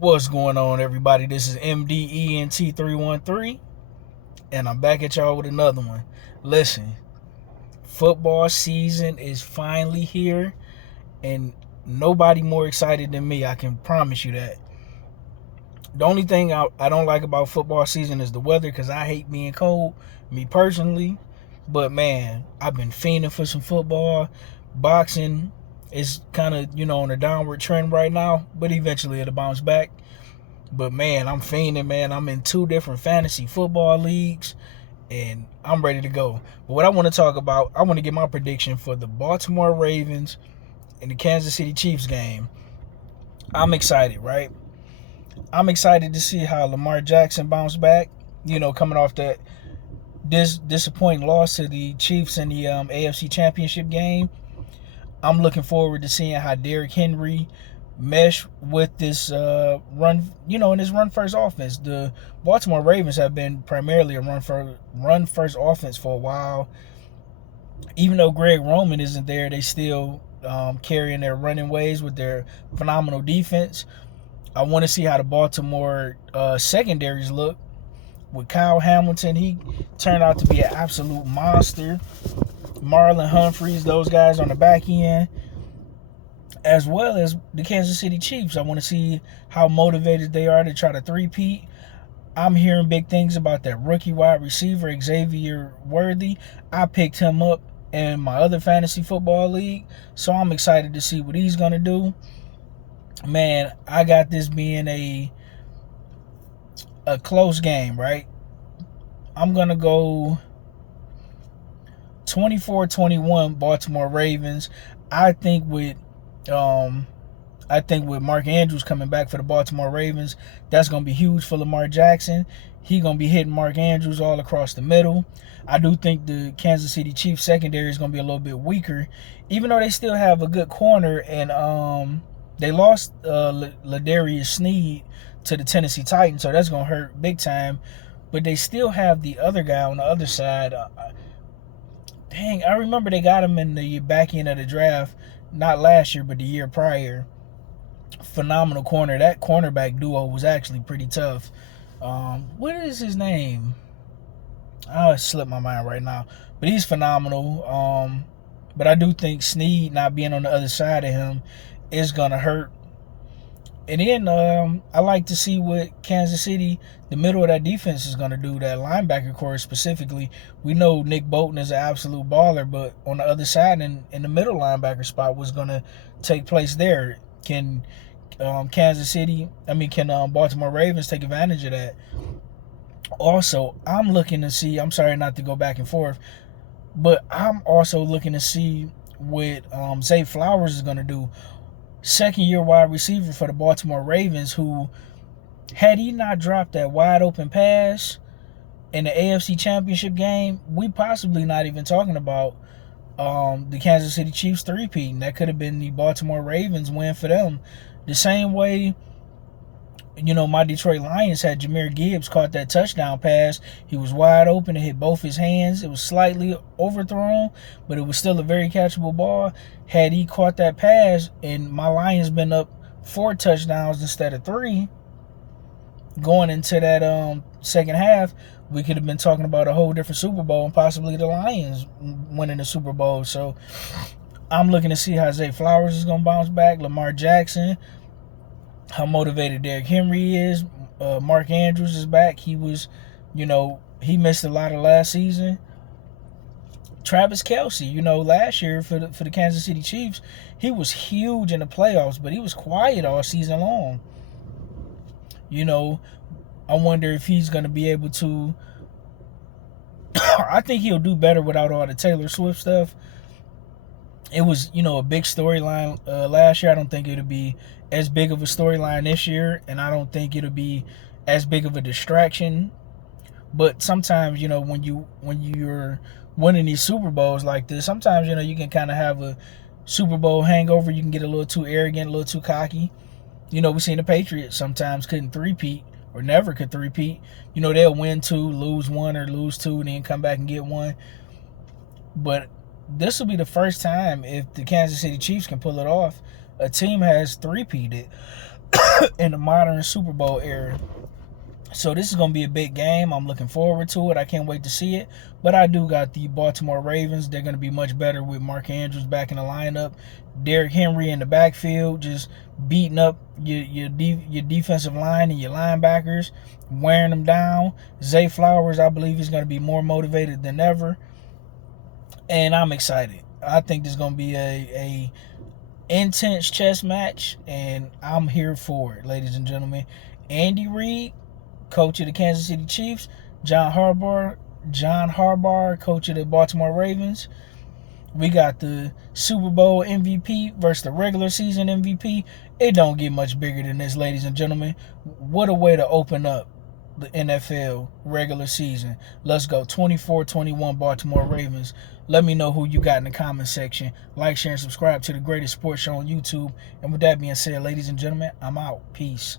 What's going on, everybody? This is MDENT313, and I'm back at y'all with another one. Listen, football season is finally here, and nobody more excited than me. I can promise you that. The only thing I don't like about football season is the weather, because I hate being cold, me personally. But man, I've been fiending for some football. Boxing is kind of, on a downward trend right now, but eventually it'll bounce back. But man, I'm fiending, man. I'm in 2 different fantasy football leagues, and I'm ready to go. But what I want to talk about, I want to get my prediction for the Baltimore Ravens and the Kansas City Chiefs game. I'm excited, right? I'm excited to see how Lamar Jackson bounced back, coming off that disappointing loss to the Chiefs in the AFC Championship game. I'm looking forward to seeing how Derrick Henry mesh with this run, in this run first offense. The Baltimore Ravens have been primarily a run first offense for a while. Even though Greg Roman isn't there, they still carrying their running ways with their phenomenal defense. I want to see how the Baltimore secondaries look. With Kyle Hamilton, he turned out to be an absolute monster. Marlon Humphreys, those guys on the back end, as well as the Kansas City Chiefs. I want to see how motivated they are to try to three-peat. I'm hearing big things about that rookie wide receiver, Xavier Worthy. I picked him up in my other fantasy football league, so I'm excited to see what he's going to do. Man, I got this being a close game, right? I'm going to go 24-21 Baltimore Ravens. I think with Mark Andrews coming back for the Baltimore Ravens, that's going to be huge for Lamar Jackson. He's going to be hitting Mark Andrews all across the middle. I do think the Kansas City Chiefs secondary is going to be a little bit weaker, even though they still have a good corner, and they lost Ladarius Sneed to the Tennessee Titans, so that's going to hurt big time. But they still have the other guy on the other side. I remember they got him in the back end of the draft, not last year, but the year prior. Phenomenal corner. That cornerback duo was actually pretty tough. What is his name? Oh, it slipped my mind right now. But he's phenomenal. But I do think Sneed not being on the other side of him is going to hurt. And then I like to see what Kansas City, the middle of that defense, is going to do, that linebacker core specifically. We know Nick Bolton is an absolute baller, but on the other side, in the middle linebacker spot, what's going to take place there? Can Baltimore Ravens take advantage of that? Also, I'm looking to see, I'm sorry not to go back and forth, but I'm also looking to see what Zay Flowers is going to do. Second-year wide receiver for the Baltimore Ravens, who, had he not dropped that wide-open pass in the AFC Championship game, we possibly not even talking about the Kansas City Chiefs three-peat. That could have been the Baltimore Ravens win for them. The same way, my Detroit Lions had Jahmyr Gibbs caught that touchdown pass. He was wide open. It hit both his hands. It was slightly overthrown, but it was still a very catchable ball. Had he caught that pass, and my Lions been up 4 touchdowns instead of 3 going into that second half, we could have been talking about a whole different Super Bowl and possibly the Lions winning the Super Bowl. So I'm looking to see how Zay Flowers is going to bounce back, Lamar Jackson, how motivated Derrick Henry is. Mark Andrews is back. He was, he missed a lot of last season. Travis Kelce, last year for the Kansas City Chiefs, he was huge in the playoffs, but he was quiet all season long. I wonder if he's going to be able to. I think he'll do better without all the Taylor Swift stuff. It was, a big storyline last year. I don't think it'll be as big of a storyline this year, and I don't think it'll be as big of a distraction. But sometimes, when you're winning these Super Bowls like this, sometimes, you can kind of have a Super Bowl hangover. You can get a little too arrogant, a little too cocky. We've seen the Patriots sometimes couldn't three-peat or never could three-peat. They'll win 2, lose 1, or lose 2, and then come back and get 1. But this will be the first time, if the Kansas City Chiefs can pull it off, a team has three-peated. in the modern Super Bowl era. So this is going to be a big game. I'm looking forward to it. I can't wait to see it. But I do got the Baltimore Ravens. They're going to be much better with Mark Andrews back in the lineup. Derrick Henry in the backfield, just beating up your defensive line and your linebackers, wearing them down. Zay Flowers, I believe, is going to be more motivated than ever. And I'm excited. I think this is going to be a intense chess match, and I'm here for it, ladies and gentlemen. Andy Reid, coach of the Kansas City Chiefs, John Harbaugh, coach of the Baltimore Ravens. We got the Super Bowl MVP versus the regular season MVP. It don't get much bigger than this, ladies and gentlemen. What a way to open up the NFL regular season. Let's go. 24-21 Baltimore Ravens. Let me know who you got in the comment section. Like, share, and subscribe to the greatest sports show on YouTube. And with that being said, ladies and gentlemen, I'm out. Peace.